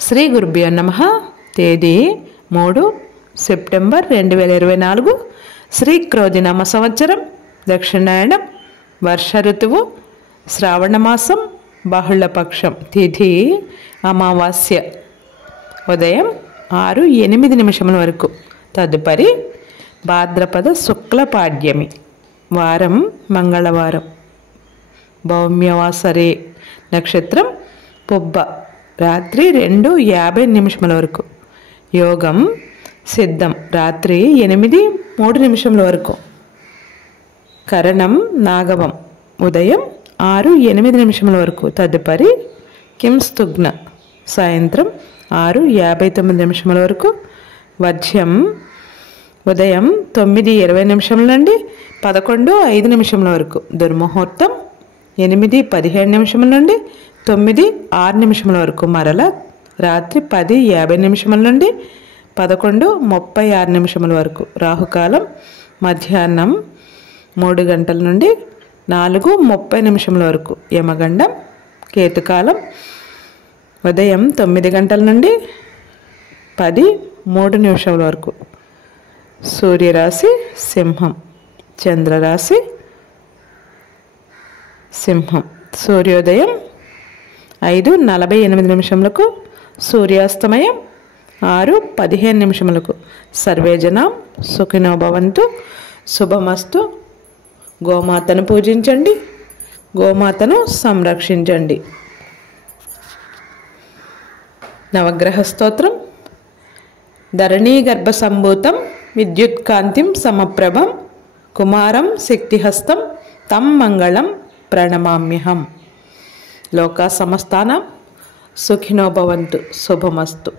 శ్రీ గురుభ్యో నమః. తేదీ 3 సెప్టెంబర్ 2024. శ్రీ క్రోధినామ సంవత్సరం, దక్షిణాయనం, వర్ష ఋతువు, శ్రావణమాసం, బహుళపక్షం, తిథి అమావాస్య, ఉదయం 6:08 వరకు. తదుపరి భాద్రపద శుక్ల పాడ్యమి, వారం మంగళవారం, భౌమ్యవాసరే, నక్షత్రం పుబ్బ, రాత్రి 2:50 వరకు. యోగం సిద్ధం, రాత్రి 8:03 వరకు. కరణం నాగవం, ఉదయం 6:08 వరకు. తదుపరి కింస్తుగ్న, సాయంత్రం 6:59 వరకు. వర్జ్యం ఉదయం 9:20 నుండి 11:05 వరకు. దుర్ముహూర్తం 8:17 నుండి 9:06 వరకు. మరల రాత్రి 10:50 నుండి 11:36 వరకు. రాహుకాలం మధ్యాహ్నం 3 గంటల నుండి 4:30 వరకు. యమగండం కేతుకాలం ఉదయం 9 గంటల నుండి 10:03 వరకు. సూర్యరాశి సింహం, చంద్రరాశి సింహం. సూర్యోదయం 5:48 సూర్యాస్తమయం 6:15. సర్వే జనం సుఖినో భవంతు. శుభమస్తు. గోమాతను పూజించండి, గోమాతను సంరక్షించండి. నవగ్రహ స్తోత్రం. ధరణీ గర్భ సంభూతం విద్యుత్కాంతిం సమప్రభం కుమారం శక్తిహస్తం తం మంగళం ప్రణమామ్యహం. లోకా సమస్తానాం సుఖినో భవంతు. శుభమస్తు.